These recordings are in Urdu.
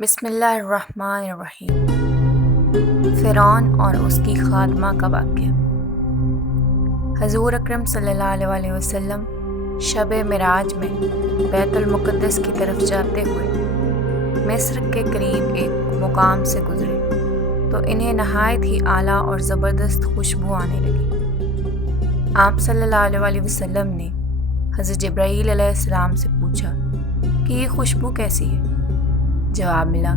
بسم اللہ الرحمن الرحیم۔ فرعون اور اس کی خادمہ کا واقعہ۔ حضور اکرم صلی اللہ علیہ وسلم شب معراج میں بیت المقدس کی طرف جاتے ہوئے مصر کے قریب ایک مقام سے گزرے تو انہیں نہایت ہی اعلیٰ اور زبردست خوشبو آنے لگی۔ آپ صلی اللہ علیہ وسلم نے حضرت جبرائیل علیہ السلام سے پوچھا کہ یہ خوشبو کیسی ہے؟ جواب ملا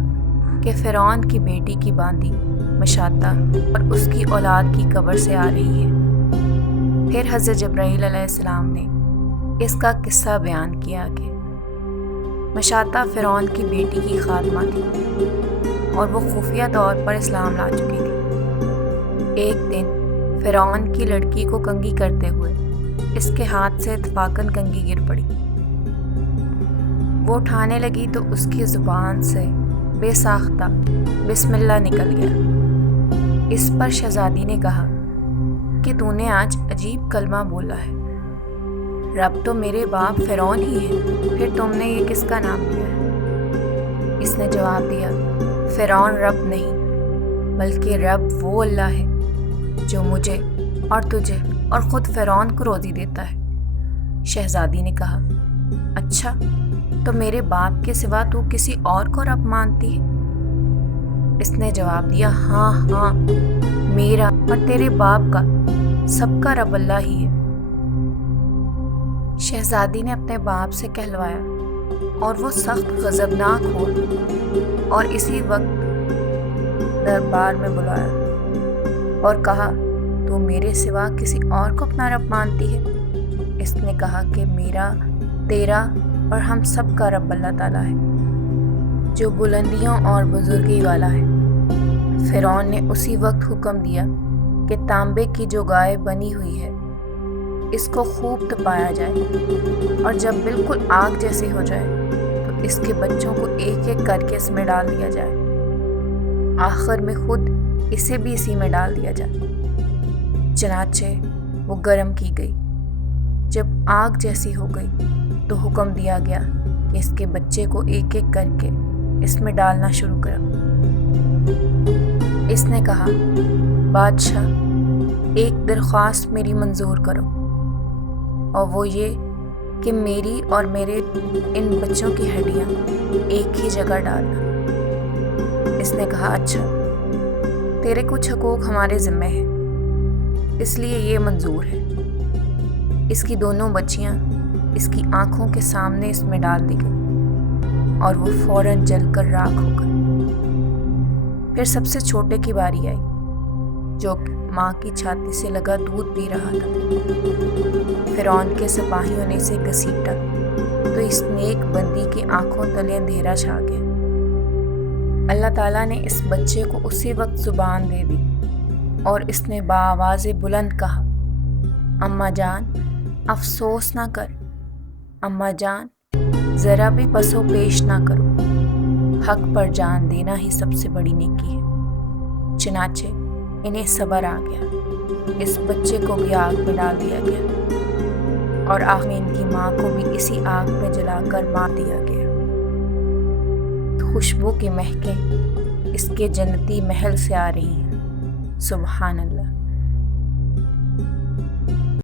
کہ فرعون کی بیٹی کی باندی مشاطہ اور اس کی اولاد کی قبر سے آ رہی ہے۔ پھر حضرت جبرائیل علیہ السلام نے اس کا قصہ بیان کیا کہ مشاطہ فرعون کی بیٹی کی خادمہ تھی اور وہ خفیہ طور پر اسلام لا چکی تھی۔ ایک دن فرعون کی لڑکی کو کنگھی کرتے ہوئے اس کے ہاتھ سے اتفاقاً کنگھی گر پڑی۔ وہ اٹھانے لگی تو اس کی زبان سے بے ساختہ بسم اللہ نکل گیا۔ اس پر شہزادی نے کہا کہ تو نے آج عجیب کلمہ بولا ہے، رب تو میرے باپ فرعون ہی ہے، پھر تم نے یہ کس کا نام لیا ہے؟ اس نے جواب دیا، فرعون رب نہیں بلکہ رب وہ اللہ ہے جو مجھے اور تجھے اور خود فرعون کو روزی دیتا ہے۔ شہزادی نے کہا، اچھا تو میرے باپ کے سوا تو کسی اور کو رب مانتی ہے؟ اس نے جواب دیا، ہاں میرا اور تیرے باپ کا سب کا رب اللہ ہی ہے۔ شہزادی نے اپنے باپ سے کہلوایا اور وہ سخت غضبناک ہوا اور اسی وقت دربار میں بلایا اور کہا، تو میرے سوا کسی اور کو اپنا رب مانتی ہے؟ اس نے کہا کہ میرا، تیرا اور ہم سب کا رب اللہ تعالیٰ ہے جو بلندیوں اور بزرگی والا ہے۔ فرعون نے اسی وقت حکم دیا کہ تانبے کی جو گائے بنی ہوئی ہے اس کو خوب تپایا جائے اور جب بالکل آگ جیسی ہو جائے تو اس کے بچوں کو ایک ایک کر کے اس میں ڈال دیا جائے، آخر میں خود اسے بھی اسی میں ڈال دیا جائے۔ چنانچہ وہ گرم کی گئی۔ جب آگ جیسی ہو گئی تو حکم دیا گیا کہ اس کے بچے کو ایک ایک کر کے اس میں ڈالنا شروع کرو۔ اس نے کہا، بادشاہ ایک درخواست میری منظور کرو، اور وہ یہ کہ میری اور میرے ان بچوں کی ہڈیاں ایک ہی جگہ ڈالنا۔ اس نے کہا، اچھا تیرے کچھ حقوق ہمارے ذمہ ہیں اس لیے یہ منظور ہے۔ اس کی دونوں بچیاں اس کی آنکھوں کے سامنے اس میں ڈال دی گئی اور وہ فوراً جل کر راکھ ہو گئی۔ پھر سب سے چھوٹے کی باری آئی جو ماں کی چھاتی سے لگا دودھ پی رہا تھا۔ فرعون کے سپاہیوں نے اسے گھسیٹا تو اس نیک بندی کی آنکھوں تلے اندھیرا چھا گیا۔ اللہ تعالیٰ نے اس بچے کو اسی وقت زبان دے دی اور اس نے بآواز بلند کہا، اماں جان افسوس نہ کر، اماں جان ذرا بھی پس و پیش نہ کرو، حق پر جان دینا ہی سب سے بڑی نیکی ہے۔ چنانچہ انہیں صبر آ گیا، اس بچے کو بھی آگ میں ڈال دیا گیا اور آخر میں ان کی ماں کو بھی اسی آگ میں جلا کر مار دیا گیا۔ خوشبو کی مہکیں اس کے جنتی محل سے آ رہی ہیں۔ سبحان اللہ۔